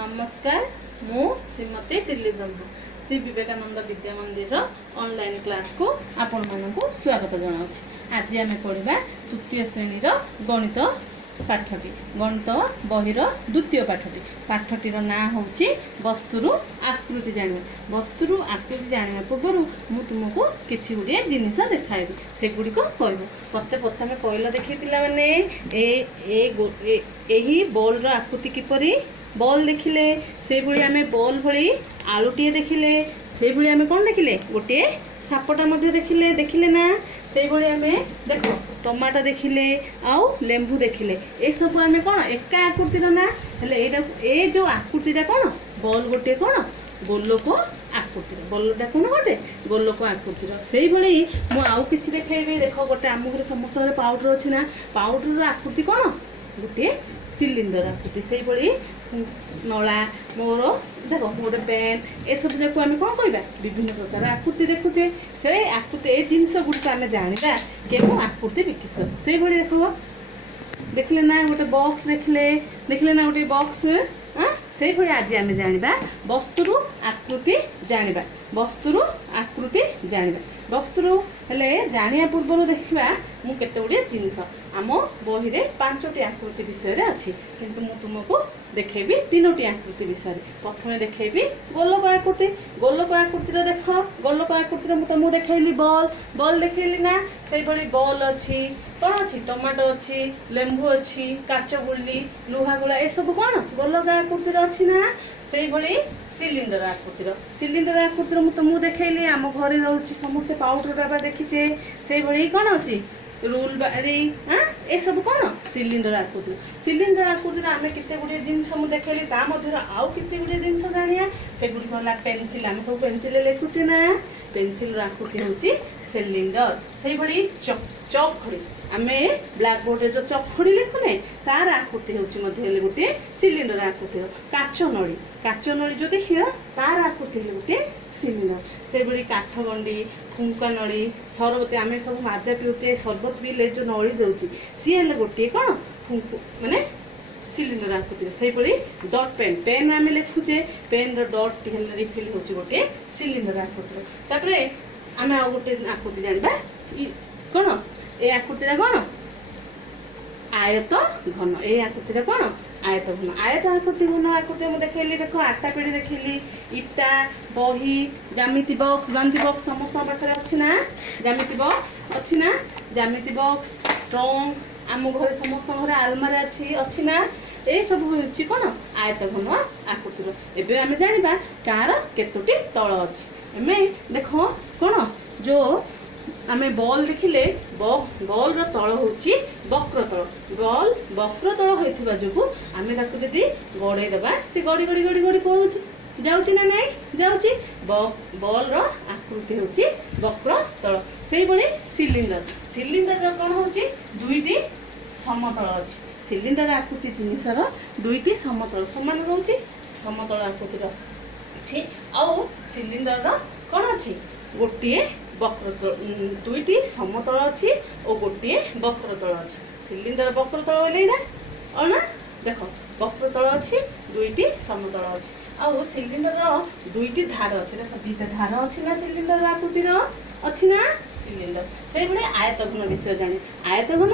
नमस्कार मु श्रीमती दिल्ली ब्रह्म श्री विवेकानंद विद्या मंदिर ऑनलाइन क्लास को आपण मानक स्वागत जनाऊँ। आज आम पढ़ा तृतीय श्रेणी गणित पाठटी गणित बहिर द्वितीय पाठटी पाठटीर ना हूँ वस्तुर आकृति जाना। वस्तुर आकृति जाना पूर्व मु तुमको किसी गुड़िया जिनस देखाइबी सेगुड़ी कह प्रथम पहला देखी मैंने बॉल आकृति किपरि बॉल देखिले से भली आमे बॉल भली आलुटे देखिले से भली आमे कौन देखिले गोटे सापटा मध्य देखिले देखिले ना से भली आमे देखो टमाटो देखिले आउ लेंबू देखिले ए सब आमे कौन एका आकृतिर ना हेले ए जो आकृतिटा कौन बॉल गोटे कौन गोलोक आकृतिर बॉलटा कौन गोटे गोलोक आकृतिर से भली मु आउ किछि देखाइबे। देखो गोटे आम घर समस्त पाउडर अछि ना पाउडर आकृति कौन गोटे सिलिंडर आकृति से भली नला मोर देख गोटे पेन ए सब जाक आम कौन कहवा विभिन्न प्रकार आकृति देखुचे से आकृति ए जिनस गुड़िक आम जाना केउ आकृति विशिष्ट से भली देख देखले ना गोटे बॉक्स देखले ना गोटे बॉक्स से भली आज आम जाना वस्तुर आकृति जाना वस्तुर आकृति जाना वस्तुर हेले जानिया पूर्व देखा मु केते गुड़िया जिनस आम बही रे 5टी आकृति विषय अच्छी किंतु मु तुमको देखेबी 3टी आकृति विषय प्रथमे देखेबी गोलक आकृतिर देख गोलक आकृतिर मु तुमको देखैली बॉल देखैली ना से भली बॉल अच्छी कौन अच्छी टमाटो अच्छी लेंबू अच्छी काच गुली लुहा गुला ए सब कौन गोलक आकृतिर अच्छी ना से भली सिलिंडर आकृतिर मु तुमको देखैली आम घरे रहउची समस्त पाउडर डब्बा देखिचे से भली कौन अच्छी रूल बारी ए सब कौन सिलिंडर आकृतिर आम केते गुड़े जिनस मुझे देखली ता मध्य आउ केते गुड़े जिनस जानिया से गुड़ी होला पेंसिल आम सब पेंसिल लिखुचे ना पेंसिल आकृति होची सिलिंडर से भली चौखड़ी आम ब्लैक बोर्ड जो चौखड़ी लिखुने तार आकृति होची मध्य गोटे सिलिंडर आकृतिर काच नली जो देखिए तार आकृति गोटे सिलिंडर से भली काठ गंडी फुंका नली सरबत आम सब माजा पिउचे सरबत पिले जो नली दौची सी हेल्ले गोटे कौन माने सिलिंडर आकृति से भली डॉट पेन आम लिखुचे पेन डॉट रिफिल होची गोटे सिलिंडर आकृति तापरे आम आ गोटे आकृति जानबा कौन ए आकृति कौन आयत घन ए आकृति कौन आयत आकृति घन आकृति मुझे देखली देख आटा पेड़ी देखली इटा बही ज्यामिति बॉक्स समस्त पाखे अच्छी ना ज्यामिति बॉक्स ट्रंक आम घर समस्त घर आलमारी अच्छी ना ए सब होची कौन आयत घन आकृतिर एबे आम जानिबा कार केतोटी तल अच्छी एमे देख कौन जो आमे बॉल देखिले बॉल रो तल होची वक्र तल बॉल वक्र तल होइथिबा जोगु आमे ताकु जदी गड़े देबा से गड़ी पळुची जाउची ना नाही जाउची बॉल रो आकृति होची वक्र तल सेही बळे सिलिंडर रो कोन होची दुईटी समतल अछि सिलिंडर आकृति जिनिसर दुईटी समतल समान होची समतल आकृतिर अछि आउ सिलिंडर रो कोन अछि गोटिए वक्र दुईटी समतल अच्छी और गोटे वक्रतल अच्छी सिलिंडर वक्रतल बोले ना देख वक्रतल अच्छी दुईटी समतल अच्छी आउ सिलिंडर दुईटी धार अच्छी देख दुईटा धार अच्छी ना सिलिंडर आकृतिर अच्छी ना सिलिंडर से भले आयतघन विषय जाने आयतघन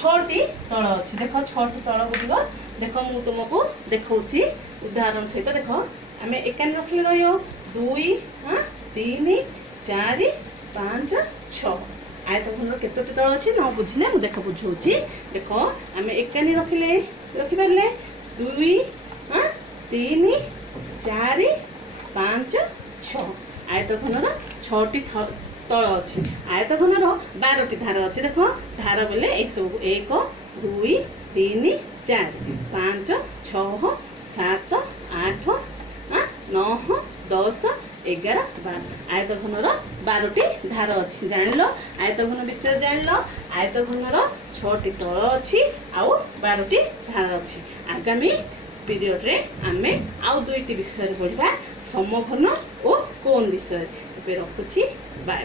6टी तल अच्छी देख 6टी तल गुड़िक देख मु तुमको देखौची उदाहरण सहित देख आम एकानी रखिले रहियो 2 3 4 5 6 आयतघन केतोटी तल अच्छी न बुझिले मु देख बुझौची देख आम एकानी रखिपारे 2 3 4 5 6 आयतघन 6टी तल अच्छी आयतघन 12टी धार अच्छी देख धार बोले एक सब 1 2 3 4 5 6 7 8 9 10 11 12 आयतघन 12टी धार अच्छी जान आयतघन विषय जान आयतघन 6टी तल अच्छी आउ 12टी धार अच्छी आगामी पीरियड रे आमे आउ 2टी विषय पढ़ा समघन और कोण विषय रखुची बाय।